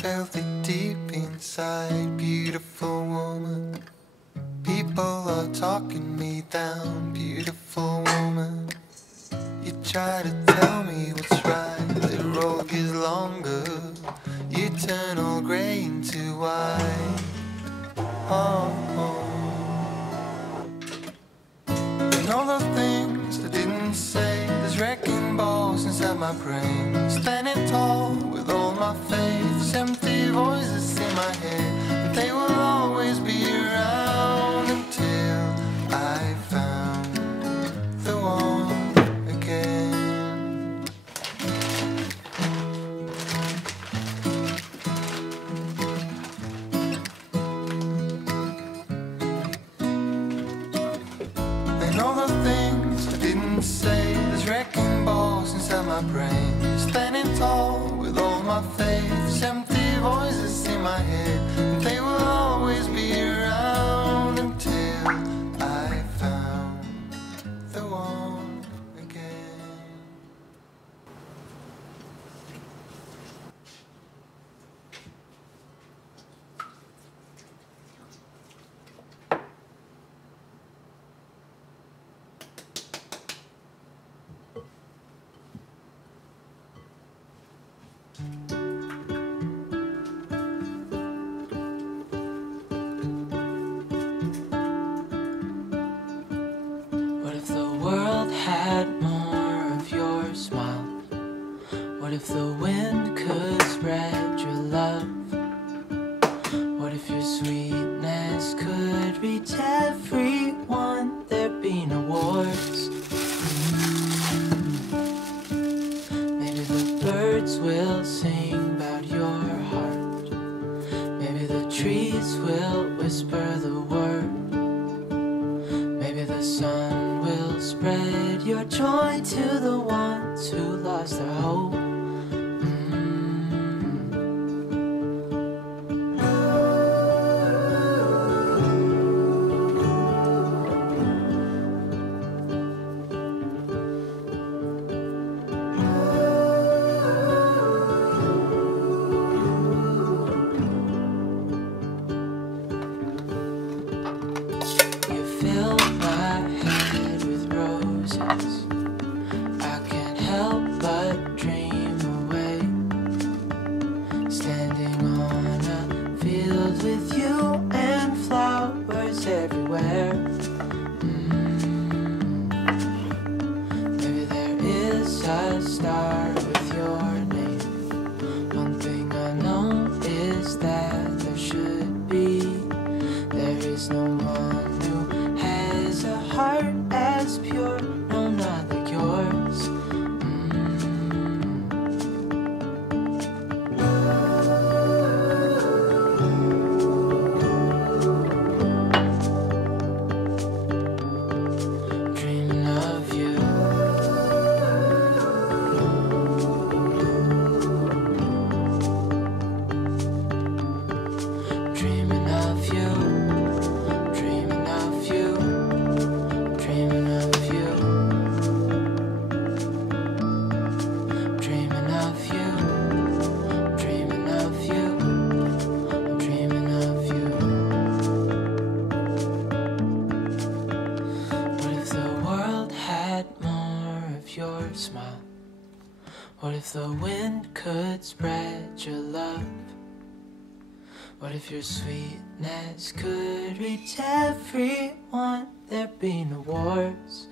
filthy deep inside. Beautiful woman, people are talking me down. Beautiful woman, you try to tell me what's right. The road gets longer, you turn all grey into white. Oh, oh. And all the things I didn't say, there's wrecking balls inside my brain. Standing tall with all my faith, empty voices in my head, but they will always be around until I found the one again. And all the things I didn't say, there's wrecking balls inside my brain. Standing tall with all my faith, empty voices in my head, and they will always be around until I found the one again. What if the world had more of your smile? What if the wind could spread your love? What if your sweetness could reach everyone? There'd be no wars. Maybe the birds will sing about your heart. Maybe the trees will whisper the word. Maybe the sun will spread your joy to the ones who lost their hope. You fill my head with roses. I can't help but dream away. Standing on a field with you and flowers everywhere. Maybe there is a star with your name. One thing I know is that there should be. There is no one who has a heart as pure, no, not like yours. Dreaming of you. Dreaming of you. Dreaming of you. Dreaming of you. Dreaming of you. Dreaming of you. Dreaming of you. What if the world had more of your smile? What if the wind could spread your love? What if your sweetness could reach everyone? There'd be no wars.